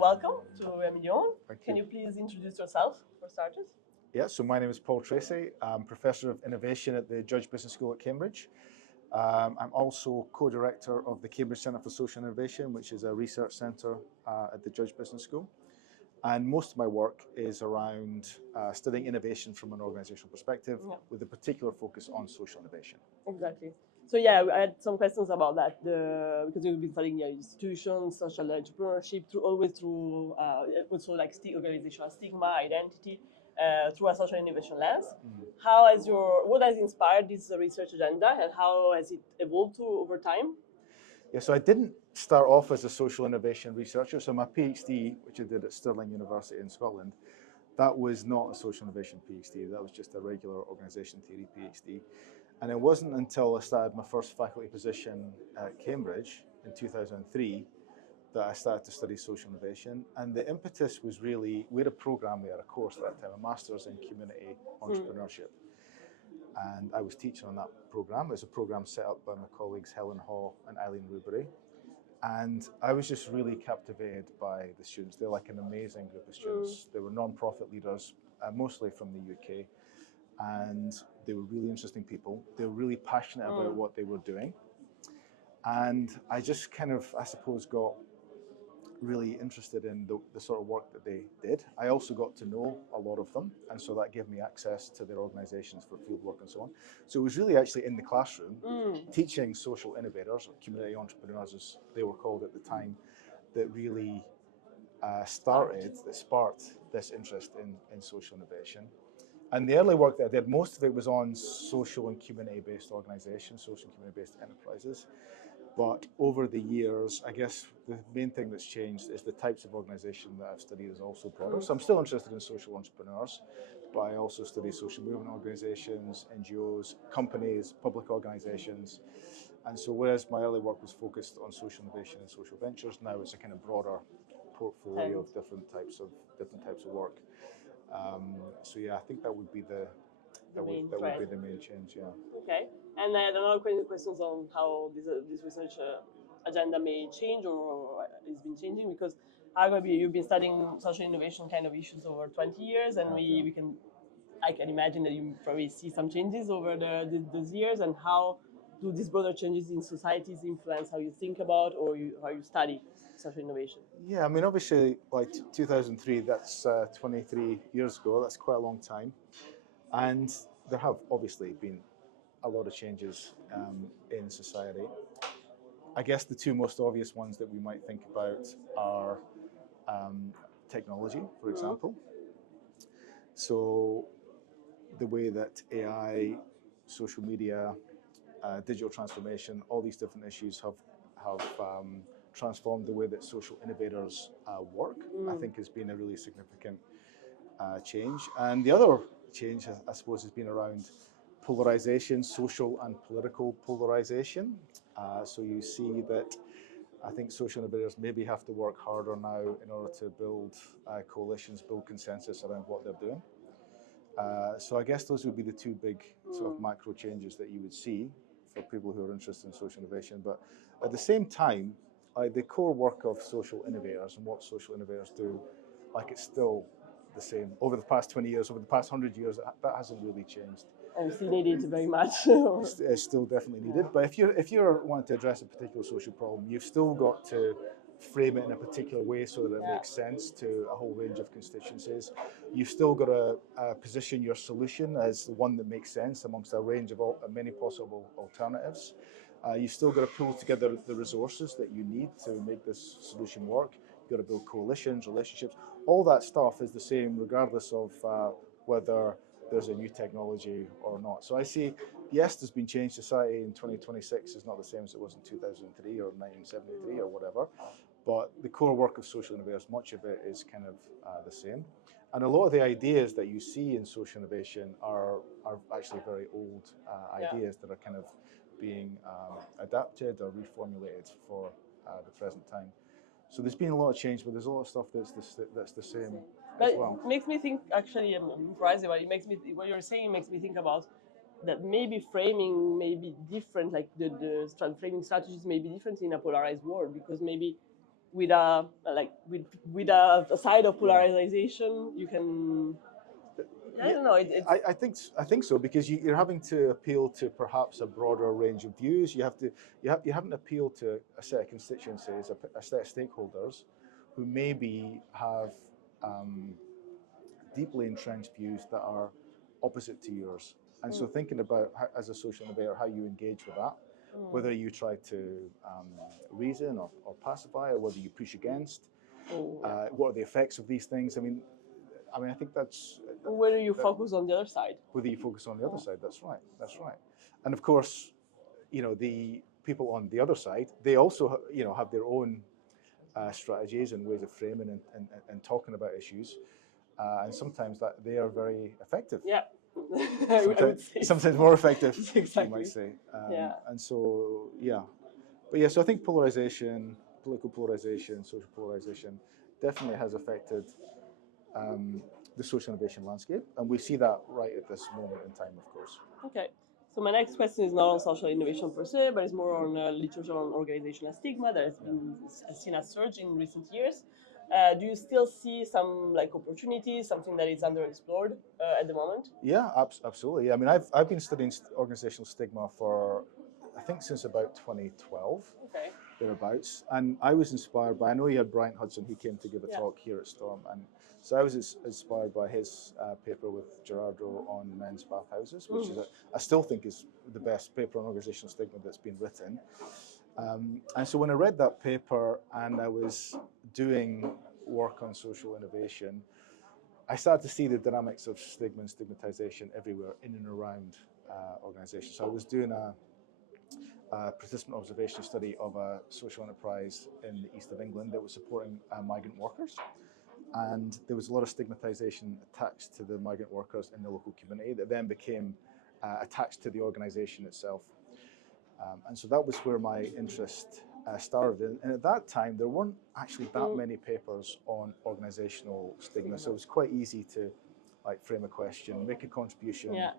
Welcome to Remedion. Thank Can you. you please introduce yourself for starters? Yeah, so my name is Paul Tracey. I'm Professor of Innovation at the Judge Business School at Cambridge. I'm also co-director of the Cambridge Centre for Social Innovation, which is a research centre at the Judge Business School. And most of my work is around studying innovation from an organisational perspective, with a particular focus on social innovation. Exactly. So yeah, I had some questions about that because you've been studying institutions, social entrepreneurship, through also like organizational stigma, identity, through a social innovation lens. What has inspired this research agenda, and how has it evolved over time? Yeah, so I didn't start off as a social innovation researcher. So my PhD, which I did at Stirling University in Scotland, that was not a social innovation PhD. That was just a regular organisation theory PhD. And it wasn't until I started my first faculty position at Cambridge in 2003 that I started to study social innovation. And the impetus was really, we had a program there, a course at that time, a master's in community entrepreneurship. And I was teaching on that program. It was a program set up by my colleagues Helen Haw and Eileen Rubery. And I was just really captivated by the students. They're like an amazing group of students. They were non-profit leaders, mostly from the UK. And they were really interesting people. They were really passionate about what they were doing. And I just kind of, I suppose, got really interested in the sort of work that they did. I also got to know a lot of them, and so that gave me access to their organizations for fieldwork and so on. So it was really actually in the classroom, teaching social innovators, or community entrepreneurs as they were called at the time, that really sparked this interest in social innovation. And the early work that I did, most of it was on social and community-based organizations, social and community-based enterprises. But over the years, I guess the main thing that's changed is the types of organization that I've studied is also broader. So I'm still interested in social entrepreneurs, but I also study social movement organizations, NGOs, companies, public organizations. And so whereas my early work was focused on social innovation and social ventures, now it's a kind of broader portfolio of different types of work. So yeah, I think that would be the main change. Yeah. Okay, and I had another questions on how this research agenda may change or has been changing, because arguably you've been studying social innovation kind of issues over 20 years, and I can imagine that you probably see some changes over those years, and how do these broader changes in societies influence how you think about or how you study social innovation? Yeah, I mean, obviously, like 2003, that's 23 years ago. That's quite a long time. And there have obviously been a lot of changes in society. I guess the two most obvious ones that we might think about are technology, for example. So the way that AI, social media, digital transformation, all these different issues have transformed the way that social innovators work, I think has been a really significant change. And the other change, I suppose, has been around polarization, social and political polarization. So you see that I think social innovators maybe have to work harder now in order to build coalitions, build consensus around what they're doing. So I guess those would be the two big sort of macro changes that you would see for people who are interested in social innovation. But at the same time, the core work of social innovators and what social innovators do, like it's still the same. Over the past 20 years, over the past 100 years, that hasn't really changed. And you still need it very much. It's still definitely needed. But if you're wanting to address a particular social problem, you've still got to frame it in a particular way so that it makes sense to a whole range of constituencies. You've still got to position your solution as the one that makes sense amongst a range of many possible alternatives. You've still got to pull together the resources that you need to make this solution work. You've got to build coalitions, relationships. All that stuff is the same regardless of whether there's a new technology or not. So I see, yes, there's been change. Society in 2026 is not the same as it was in 2003 or 1973 or whatever. But the core work of social innovators, much of it is kind of the same. And a lot of the ideas that you see in social innovation are actually very old ideas that are kind of being adapted or reformulated for the present time. So there's been a lot of change, but there's a lot of stuff that's the same as well. It makes me think, actually, I'm surprised, but what you're saying makes me think about that maybe framing may be different, like the framing strategies may be different in a polarized world, because maybe with a like with a side of polarization, you can. I don't know. It's I think so because you're having to appeal to perhaps a broader range of views. You haven't appealed to a set of constituencies, a set of stakeholders, who maybe have deeply entrenched views that are opposite to yours. And so thinking about how, as a social innovator, how you engage with that, whether you try to reason or pacify, or whether you push against, what are the effects of these things? I think that's whether you focus on the other side. whether you focus on the other side. That's right. That's right. And of course, the people on the other side, they also have their own strategies and ways of framing and talking about issues, and sometimes that they are very effective. Yeah. I would say sometimes more effective, exactly. you might say. Yeah. And so, yeah. But yeah, so I think polarization, political polarization, social polarization definitely has affected the social innovation landscape. And we see that right at this moment in time, of course. Okay. So my next question is not on social innovation per se, but it's more on literature on organizational stigma that has seen a surge in recent years. Do you still see some opportunities, something that is underexplored at the moment? Yeah, absolutely. I've been studying organizational stigma for, I think, since about 2012. Okay. Thereabouts, and I was inspired by. I know you had Brian Hudson. He came to give a talk here at Storm, and so I was inspired by his paper with Gerardo on men's bathhouses, which is I still think is the best paper on organizational stigma that's been written. And so when I read that paper and I was doing work on social innovation, I started to see the dynamics of stigma and stigmatization everywhere in and around organizations. So I was doing a participant observation study of a social enterprise in the east of England that was supporting migrant workers. And there was a lot of stigmatization attached to the migrant workers in the local community that then became attached to the organization itself. And so that was where my interest started. And at that time, there weren't actually that many papers on organizational stigma. So it was quite easy to frame a question, make a contribution. Yeah.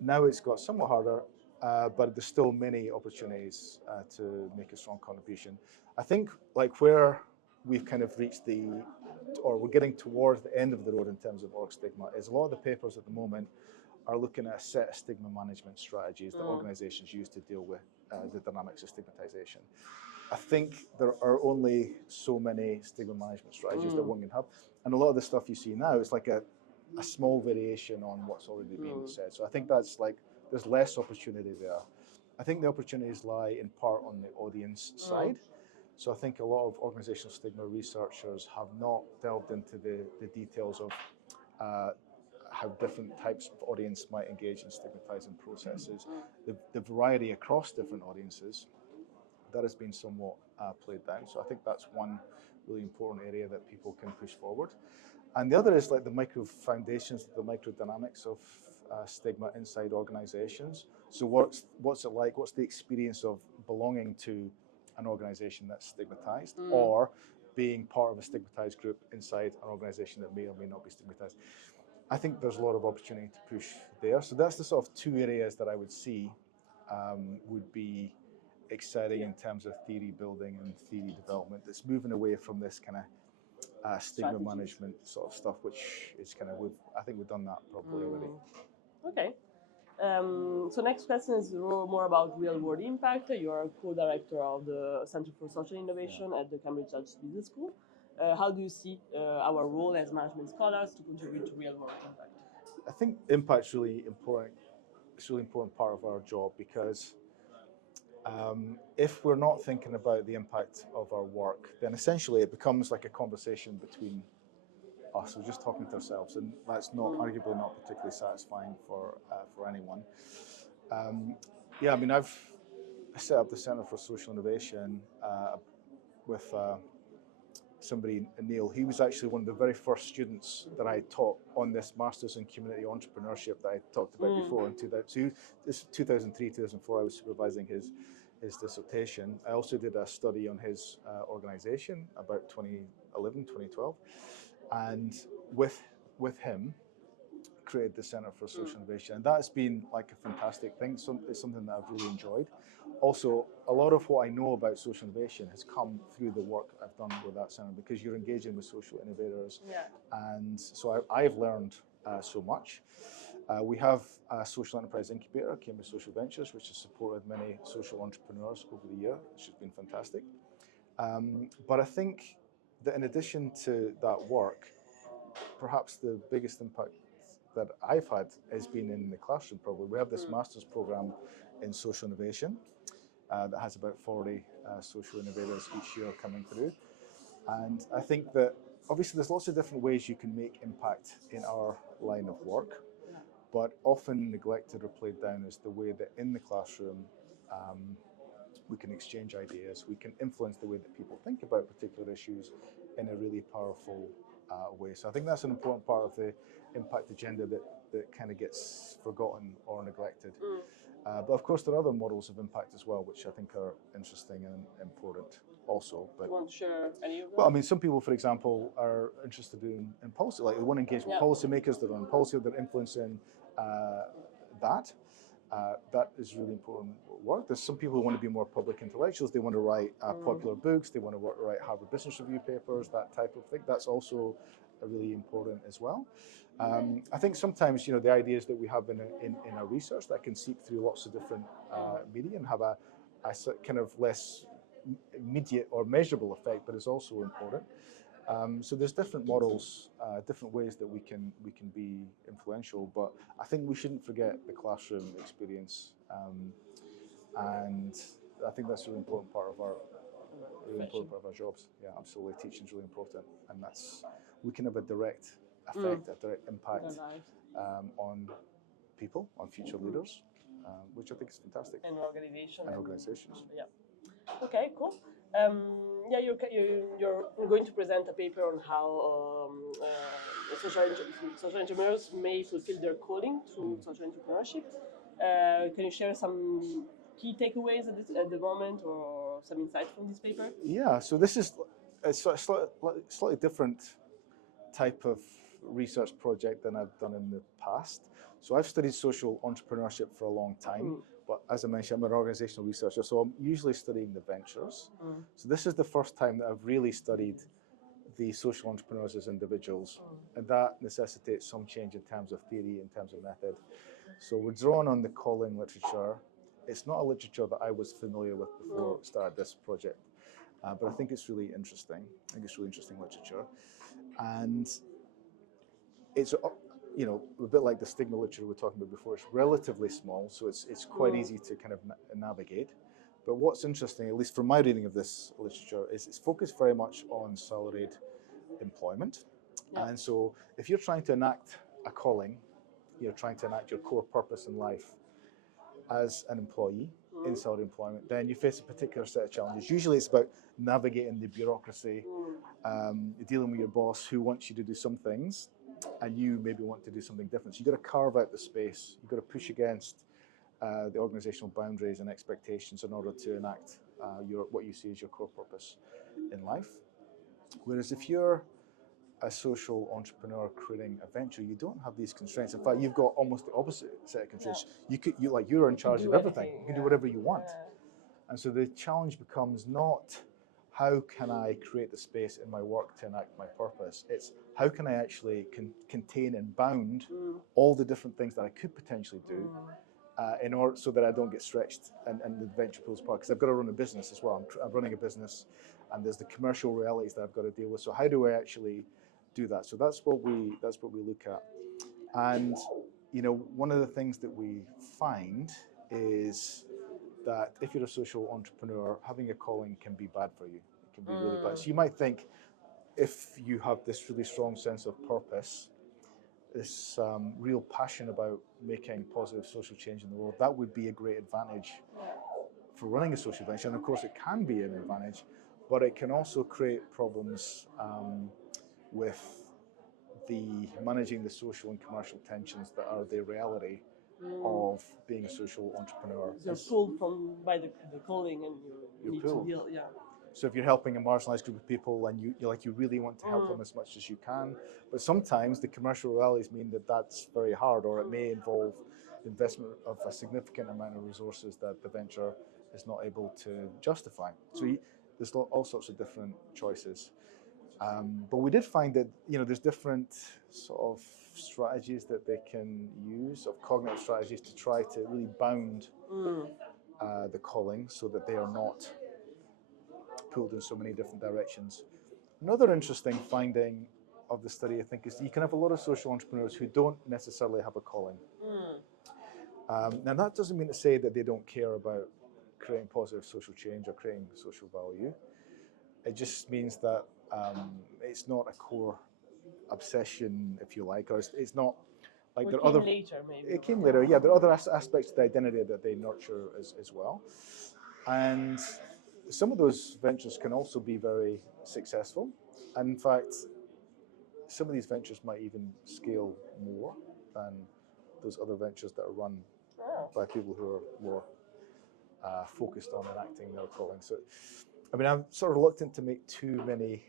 Now it's got somewhat harder, but there's still many opportunities to make a strong contribution. I think where we've kind of reached or we're getting towards the end of the road in terms of org stigma is a lot of the papers at the moment are looking at a set of stigma management strategies that organizations use to deal with the dynamics of stigmatization. I think there are only so many stigma management strategies that one can have. And a lot of the stuff you see now is like a small variation on what's already being said. So I think that's there's less opportunity there. I think the opportunities lie in part on the audience side. So I think a lot of organizational stigma researchers have not delved into the details of how different types of audience might engage in stigmatizing processes, the variety across different audiences. That has been somewhat played down. So I think that's one really important area that people can push forward. And the other is the micro foundations, the micro dynamics of stigma inside organizations. So what's it like? What's the experience of belonging to an organization that's stigmatized, or being part of a stigmatized group inside an organization that may or may not be stigmatized? I think there's a lot of opportunity to push there. So that's the sort of two areas that I would see would be exciting in terms of theory building and theory development. That's moving away from this kind of stigma management sort of stuff, which is I think we've done that probably already. Okay. So next question is more about real-world impact. You are a co-director of the Center for Social Innovation at the Cambridge Business School. How do you see our role as management scholars to contribute to real-world impact? I think impact's really important. It's a really important part of our job because if we're not thinking about the impact of our work, then essentially it becomes like a conversation between us. We're just talking to ourselves, and that's arguably not particularly satisfying for anyone. I've set up the Centre for Social Innovation with somebody, Neil. He was actually one of the very first students that I taught on this Masters in Community Entrepreneurship that I talked about before. In 2003, 2004, I was supervising his dissertation. I also did a study on his organization about 2011, 2012. And with him, created the Center for Social Innovation, and that's been like a fantastic thing. It's something that I've really enjoyed. Also, a lot of what I know about social innovation has come through the work I've done with that center, because you're engaging with social innovators, and so I've learned so much. We have a social enterprise incubator, Cambridge Social Ventures, which has supported many social entrepreneurs over the year, which has been fantastic. But I think that in addition to that work, perhaps the biggest impact that I've had has been in the classroom. Probably we have this master's program in social innovation that has about 40 social innovators each year coming through, and I think that obviously there's lots of different ways you can make impact in our line of work, but often neglected or played down is the way that in the classroom we can exchange ideas, we can influence the way that people think about particular issues in a really powerful way. So I think that's an important part of the impact agenda that kind of gets forgotten or neglected. But of course, there are other models of impact as well, which I think are interesting and important also. But you want to share any of them? well, I mean, some people, for example, are interested in policy, like they want to engage with policymakers, they're on policy, they're influencing that. That is really important work. There's some people who want to be more public intellectuals. They want to write popular books. They want to write Harvard Business Review papers, that type of thing. That's also really important as well. I think sometimes, the ideas that we have in our research that can seep through lots of different media and have a kind of less immediate or measurable effect, but is also important. So there's different models, different ways that we can be influential, but I think we shouldn't forget the classroom experience, and I think that's a really important part of our jobs. Yeah, absolutely. Teaching is really important, and we can have a direct effect, a direct impact on people, on future leaders, which I think is fantastic. And organizations. Yeah. Okay, cool. You're going to present a paper on how social entrepreneurs may fulfill their calling through social entrepreneurship. Can you share some key takeaways at the moment, or some insights from this paper? Yeah, so this is a slightly different type of research project than I've done in the past. So I've studied social entrepreneurship for a long time, but as I mentioned, I'm an organizational researcher, so I'm usually studying the ventures. So this is the first time that I've really studied the social entrepreneurs as individuals, and that necessitates some change in terms of theory, in terms of method. So we're drawing on the calling literature. It's not a literature that I was familiar with before I started this project, but I think it's really interesting. I think it's really interesting literature. And it's a bit like the stigma literature we were talking about before. It's relatively small, so it's quite easy to kind of navigate. But what's interesting, at least from my reading of this literature, is it's focused very much on salaried employment. And so if you're trying to enact a calling, you're trying to enact your core purpose in life as an employee in salaried employment, then you face a particular set of challenges. Usually it's about navigating the bureaucracy, dealing with your boss who wants you to do some things, and you maybe want to do something different. So you've got to carve out the space. You've got to push against the organizational boundaries and expectations in order to enact what you see as your core purpose in life. Whereas if you're a social entrepreneur creating a venture, you don't have these constraints. In fact, you've got almost the opposite set of constraints. You're in charge of everything. You can do whatever you want. And so the challenge becomes not how can I create the space in my work to enact my purpose. It's how can I actually contain and bound all the different things that I could potentially do in order so that I don't get stretched and the venture pulls apart. Because I've got to run a business as well. I'm running a business, and there's the commercial realities that I've got to deal with. So how do I actually do that? So that's what we look at. And one of the things that we find is that if you're a social entrepreneur, having a calling can be bad for you. It can be really bad. So you might think, if you have this really strong sense of purpose, this real passion about making positive social change in the world, that would be a great advantage for running a social venture. And of course, it can be an advantage, but it can also create problems with managing the social and commercial tensions that are the reality of being a social entrepreneur. You're pulled by the calling, and you need to deal. So if you're helping a marginalized group of people and you really want to help them as much as you can, but sometimes the commercial realities mean that that's very hard, or it may involve investment of a significant amount of resources that the venture is not able to justify. So there's all sorts of different choices. But we did find that there's different sort of strategies that they can use, of cognitive strategies, to try to really bound the calling so that they are not pulled in so many different directions. Another interesting finding of the study, I think, is you can have a lot of social entrepreneurs who don't necessarily have a calling. Now, that doesn't mean to say that they don't care about creating positive social change or creating social value. It just means that it's not a core obsession, if you like, or it's not like there are other. Later, maybe. It came later, yeah. There are other aspects of the identity that they nurture as well, and some of those ventures can also be very successful. And in fact, some of these ventures might even scale more than those other ventures that are run by people who are more focused on enacting their calling. So, I mean, I'm sort of reluctant to make too many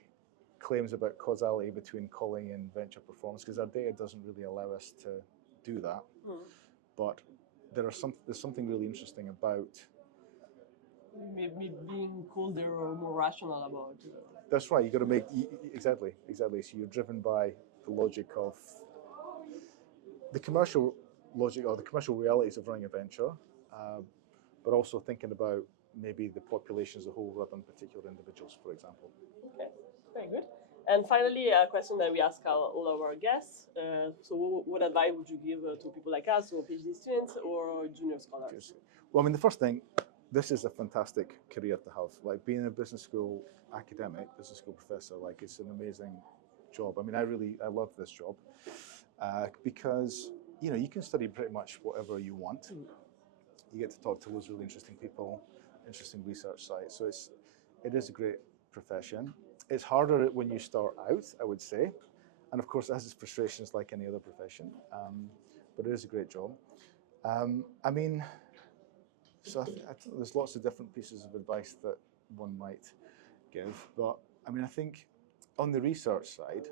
claims about causality between calling and venture performance, because our data doesn't really allow us to do that. But there's something really interesting about maybe being colder or more rational about it. That's right. You got to make exactly. So you're driven by the logic of the commercial logic or the commercial realities of running a venture, but also thinking about maybe the population as a whole rather than particular individuals, for example. Okay, very good. And finally, a question that we ask all of our guests. So what advice would you give to people like us, or PhD students or junior scholars? Well, I mean, the first thing, this is a fantastic career to have. Like being a business school academic, business school professor, like it's an amazing job. I mean, I love this job because, you can study pretty much whatever you want. You get to talk to loads of really interesting people, interesting research sites. So it is a great profession. It's harder when you start out, I would say. And of course, it has its frustrations like any other profession, but it is a great job. I mean, so there's lots of different pieces of advice that one might give. But I mean, I think on the research side,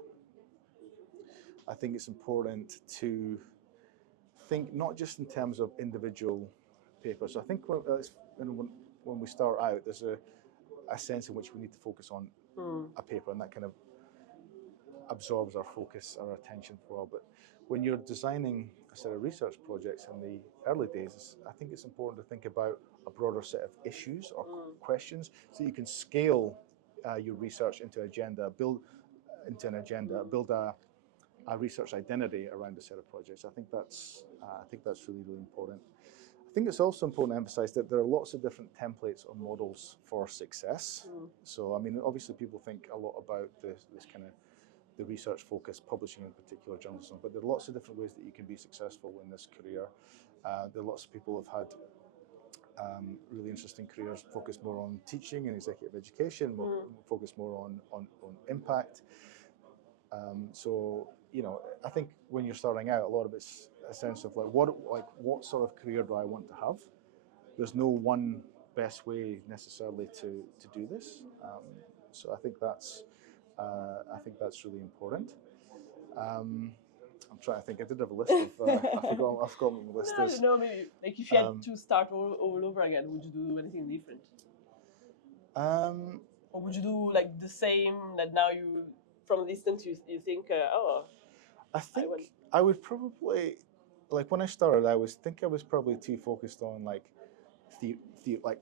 I think it's important to think not just in terms of individual papers. So I think when we start out, there's a sense in which we need to focus on a paper, and that kind of absorbs our focus, our attention for a while. But when you're designing a set of research projects in the early days, I think it's important to think about a broader set of issues or questions, so you can scale your research into an agenda, build a research identity around a set of projects. I think that's really, really important. I think it's also important to emphasize that there are lots of different templates or models for success. So, I mean, obviously people think a lot about this kind of the research focus, publishing in particular journalism, but there are lots of different ways that you can be successful in this career. There are lots of people who've had really interesting careers, focused more on teaching and executive education, focused more on impact. So, I think when you're starting out, a lot of it's a sense of what sort of career do I want to have? There's no one best way necessarily to do this. So I think that's really important. I'm trying to think. I did have a list of. I've forgotten what the list is. No, maybe like if you had to start all over again, would you do anything different? Or would you do like the same that now you, from a distance, you think, I think I would probably, like when I started, I was probably too focused on like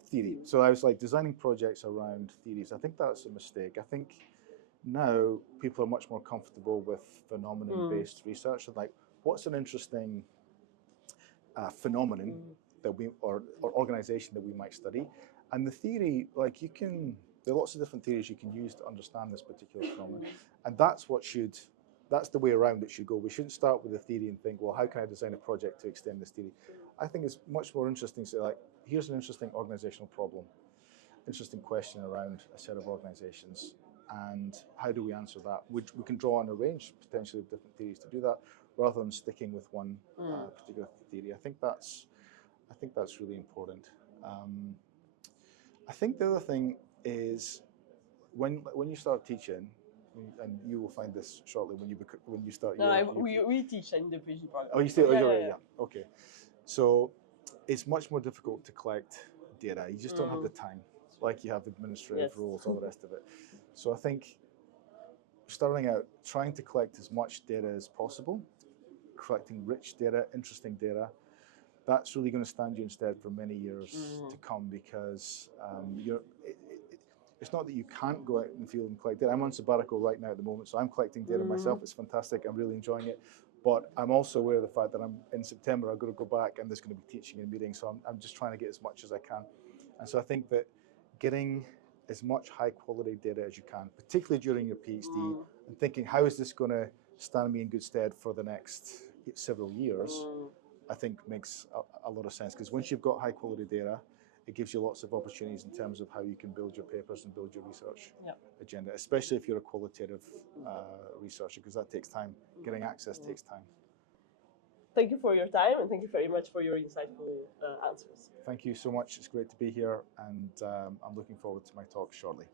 theory. So I was like designing projects around theories. I think that's a mistake. I think now people are much more comfortable with phenomenon-based research, and like what's an interesting phenomenon that or organization that we might study, and the theory, like there are lots of different theories you can use to understand this particular phenomenon, and that's the way around it should go. We shouldn't start with a theory and think, well, how can I design a project to extend this theory? I think it's much more interesting to say, like, here's an interesting organizational problem, interesting question around a set of organizations, and how do we answer that? We can draw on a range potentially of different theories to do that, rather than sticking with one particular theory. I think that's really important. I think the other thing is when you start teaching, and you will find this shortly when you start No, your we teach in the PhD program. oh, you still, So, oh, yeah. Okay. So it's much more difficult to collect data. You just don't have the time, like you have administrative Yes. roles, all the rest of it. So I think starting out, trying to collect as much data as possible, collecting rich data, interesting data, that's really going to stand you in stead for many years to come, because it's not that you can't go out in the field and collect data. I'm on sabbatical right now at the moment, so I'm collecting data myself. It's fantastic. I'm really enjoying it. But I'm also aware of the fact that in September, I've got to go back and there's going to be teaching and meetings. So I'm just trying to get as much as I can. And so I think that getting as much high quality data as you can, particularly during your PhD, and thinking, how is this going to stand me in good stead for the next several years, I think makes a lot of sense. Because once you've got high quality data, it gives you lots of opportunities in terms of how you can build your papers and build your research agenda, especially if you're a qualitative researcher, because that takes time. Getting access takes time. Thank you for your time, and thank you very much for your insightful answers. Thank you so much. It's great to be here, and I'm looking forward to my talk shortly.